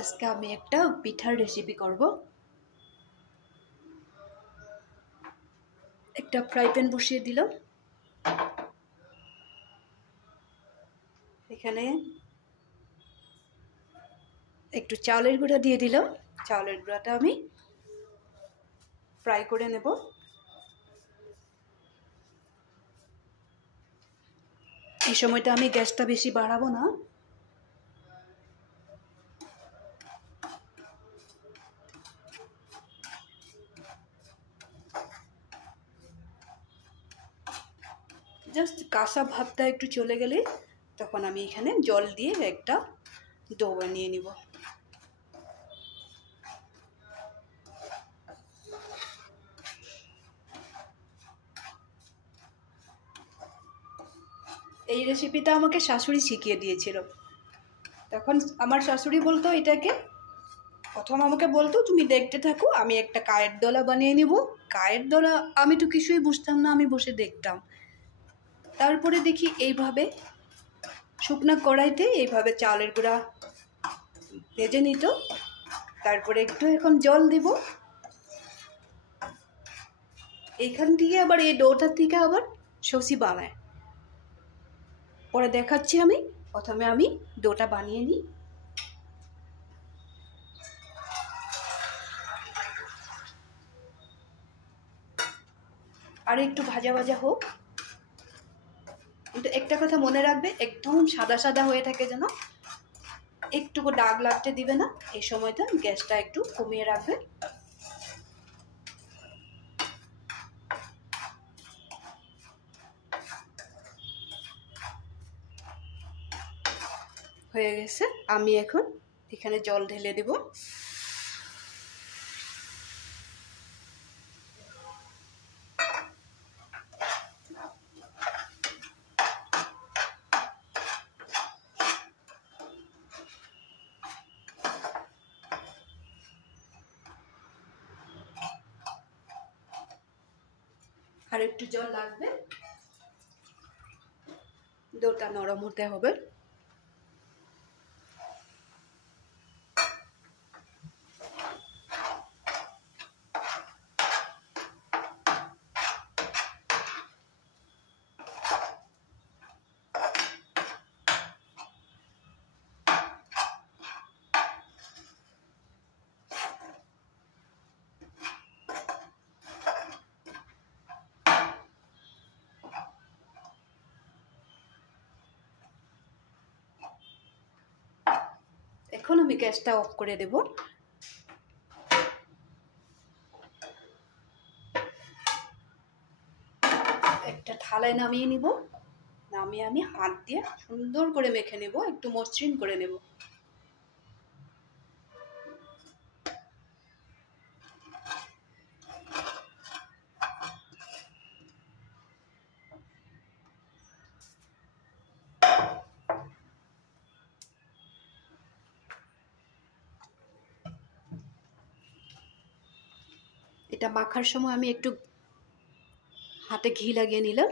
আজকে আমি একটা পিঠার রেসিপি করব। একটা ফ্রাই প্যান বসিয়ে দিলাম। এখানে একটু চালের গুঁড়া দিয়ে দিলাম। চালের গুঁড়াটা আমি ফ্রাই করে নেব। এই সময়টা আমি গ্যাসটা বেশি বাড়াবো না। জাস্ট কাঁচা ভাবটা একটু চলে গেলে তখন আমি এখানে জল দিয়ে একটা ডো বানিয়ে নিব। এই রেসিপিটা আমাকে শাশুড়ি শিখিয়ে দিয়েছিল। তখন আমার শাশুড়ি বলতো এটাকে, প্রথম আমাকে বলতো তুমি দেখতে থাকো, আমি একটা কায়ের দলা বানিয়ে নিব। কায়ের দলা আমি তো কিছুই বুঝতাম না, আমি বসে দেখতাম। তারপরে দেখি এইভাবে শুকনো কড়াইতে এইভাবে চালের গুঁড়া ভেজে নিত। তারপরে একটু এখন জল দিব। এইখান থেকে আবার এই ডোটার থেকে আবার সবজি বানায়। পরে দেখাচ্ছি আমি। প্রথমে আমি ডোটা বানিয়ে নিই। আর একটু ভাজা ভাজা হোক। কিন্তু একটা কথা মনে রাখবে, একদম সাদা সাদা হয়ে থাকে যেন, একটুকু দাগ লাগতে দিবে না। এই সময়টা গ্যাসটা একটু কমিয়ে রাখবে। হয়ে গেছে। আমি এখন এখানে জল ঢেলে দেব। আর একটু জল লাগবে, ডোটা নরম হতে হবে। এখন আমি গ্যাসটা অফ করে দেব। একটা থালায় নামিয়ে নিব। নামিয়ে আমি হাত দিয়ে সুন্দর করে মেখে নেব, একটু মসৃণ করে নেব। এটা মাখার সময় আমি একটু হাতে ঘি লাগিয়ে নিলাম।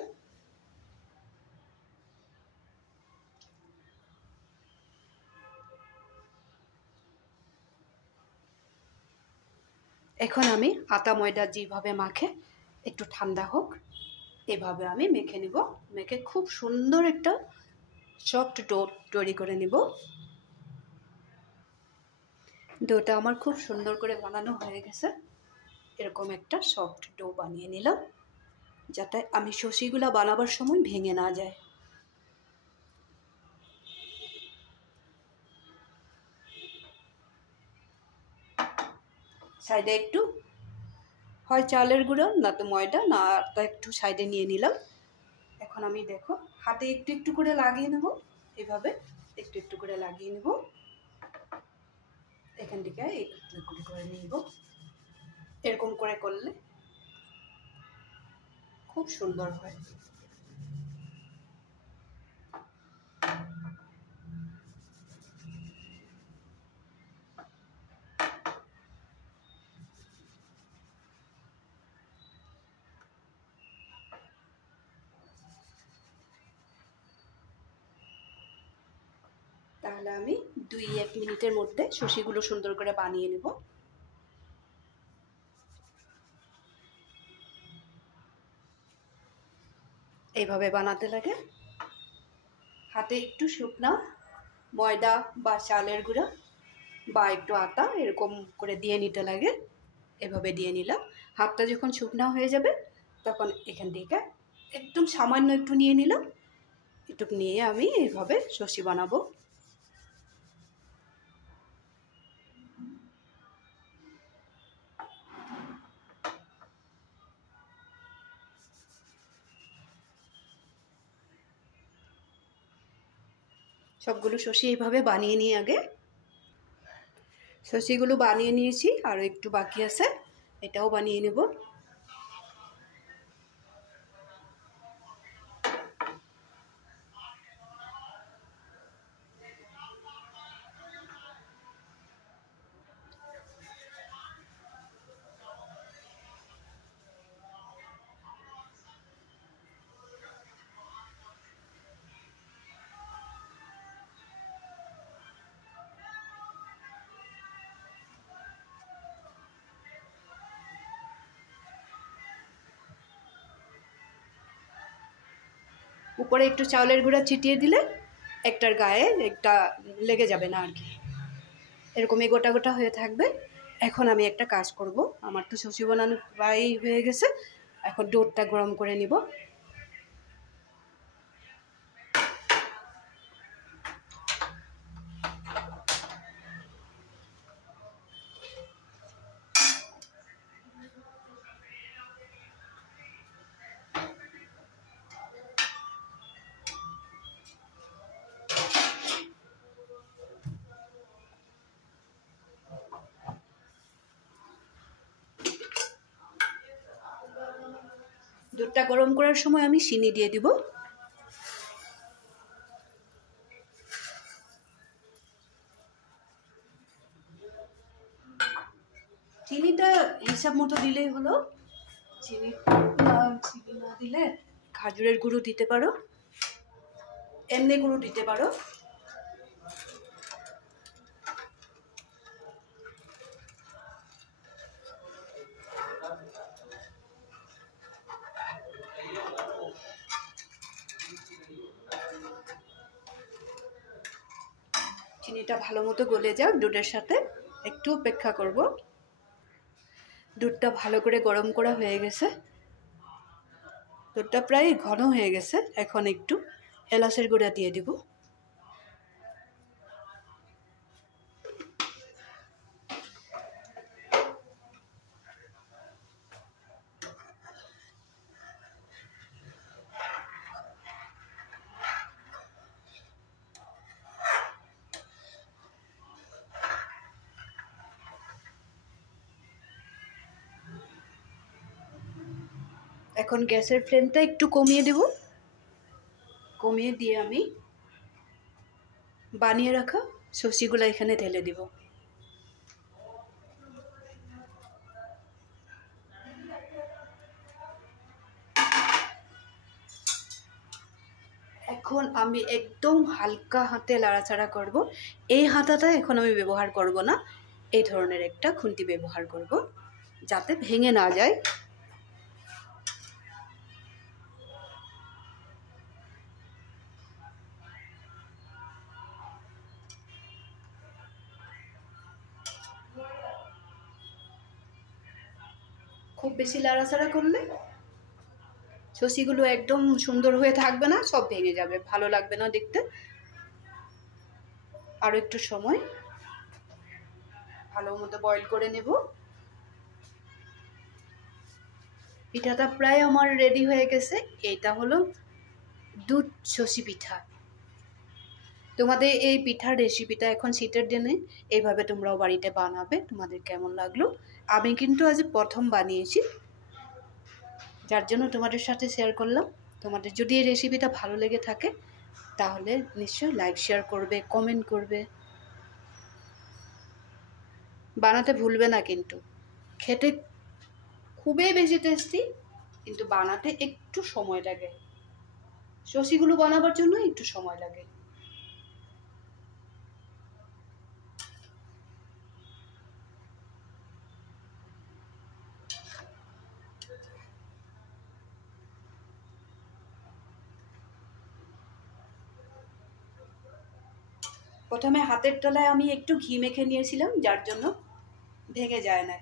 এখন আমি আটা ময়দা যেভাবে মাখে, একটু ঠান্ডা হোক, এভাবে আমি মেখে নিব। মেখে খুব সুন্দর একটা সফট ডো তৈরি করে নিব। ডোটা আমার খুব সুন্দর করে বানানো হয়ে গেছে। এরকম একটা সফট ডো বানিয়ে নিলাম, যাতে আমি সবজিগুলো বানাবার সময় ভেঙে না যায়। সাইডে একটু হয় চালের গুঁড়ো, না তো ময়দা, না তো একটু সাইডে নিয়ে নিলাম। এখন আমি দেখো হাতে একটু একটু করে লাগিয়ে নেব। এভাবে একটু একটু করে লাগিয়ে নেব। এখান থেকে একটু একটু করে নিব। এরকম করে করলে খুব সুন্দর হয়। তাহলে আমি 2-1 মিনিটের মধ্যে শসিগুলো সুন্দর করে বানিয়ে নেব। এইভাবে বানাতে লাগে। হাতে একটু শুকনা ময়দা বা চালের গুঁড়া বা একটু আটা এরকম করে দিয়ে নিতে লাগে। এভাবে দিয়ে নিলাম। হাতটা যখন শুকনা হয়ে যাবে তখন এখান থেকে একদম সামান্য একটু নিয়ে নিলাম। একটু নিয়ে আমি এইভাবে শসি বানাবো। সবগুলো শসি এইভাবে বানিয়ে নিই আগে। শসিগুলো বানিয়ে নিয়েছি, আরও একটু বাকি আছে, এটাও বানিয়ে নেব। উপরে একটু চাউলের গুঁড়া ছিটিয়ে দিলে একটার গায়ে একটা লেগে যাবে না আর কি, এরকমই গোটা গোটা হয়ে থাকবে। এখন আমি একটা কাজ করব, আমার তো শসি বানানো প্রায় হয়ে গেছে। এখন ডোটা গরম করে নিব। দুধটা গরম করার সময় আমি চিনি দিয়ে দিব। চিনিটা হিসাব মতো দিলেই হলো। চিনি না দিলে খাজুরের গুঁড়ো দিতে পারো, এমনি গুঁড়ো দিতে পারো। চিনিটা ভালো মতো গলে যাক, দুধের সাথে একটু অপেক্ষা করব। দুধটা ভালো করে গরম করা হয়ে গেছে, দুধটা প্রায় ঘন হয়ে গেছে। এখন একটু এলাচের গুঁড়া দিয়ে দিব। এখন গ্যাসের ফ্লেমটা একটু কমিয়ে দেব। কমিয়ে দিয়ে আমি বানিয়ে রাখা সবজিগুলো এখানে ঢেলে দিব। এখন আমি একদম হালকা হাতে নাড়াচাড়া করব। এই হাতাটা এখন আমি ব্যবহার করব না, এই ধরনের একটা খুন্তি ব্যবহার করব যাতে ভেঙে না যায়। খুব বেশি নাড়াচাড়া করলে সবজিগুলো একদম সুন্দর হয়ে থাকবে না, সব ভেঙে যাবে, ভালো লাগবে না দেখতে। আরও একটু সময় ভালো মতো বয়েল করে নেব। পিঠাটা প্রায় আমার রেডি হয়ে গেছে। এটা হলো দুধ শসি পিঠা। তোমাদের এই পিঠার রেসিপিটা এখন শীতের দিনে এইভাবে তোমরাও বাড়িতে বানাবে। তোমাদের কেমন লাগলো? আমি কিন্তু আজ প্রথম বানিয়েছি, যার জন্য তোমাদের সাথে শেয়ার করলাম। তোমাদের যদি এই রেসিপিটা ভালো লেগে থাকে তাহলে নিশ্চয়ই লাইক শেয়ার করবে, কমেন্ট করবে। বানাতে ভুলবে না কিন্তু। খেতে খুবই বেশি টেস্টি, কিন্তু বানাতে একটু সময় লাগে। সবজিগুলো বানাবার জন্য একটু সময় লাগে। প্রথমে হাতের তলায় আমি একটু ঘি মেখে নিয়েছিলাম, যার জন্য ভেঙে যায় না।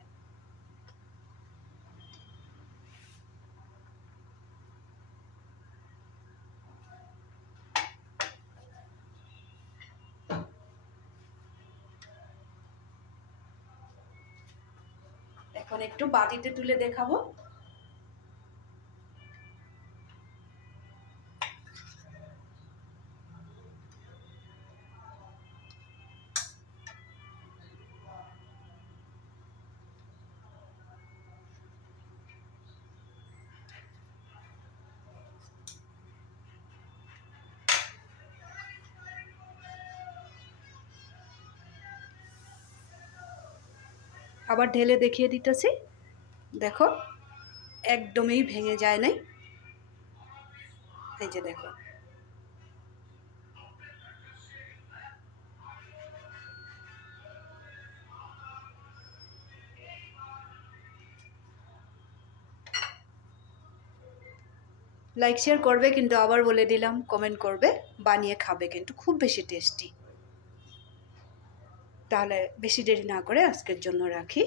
এখন একটু বাটিতে তুলে দেখাবো। আবার ঢেলে দেখিয়ে দিতেছি, দেখো একদমই ভেঙে যায় নাই। এই যে দেখো, লাইক শেয়ার করবে, কিন্তু আবার বলে দিলাম কমেন্ট করবে, বানিয়ে খাবে, কিন্তু খুব বেশি টেস্টি। তাহলে বেশি দেরি না করে আজকের জন্য রাখি।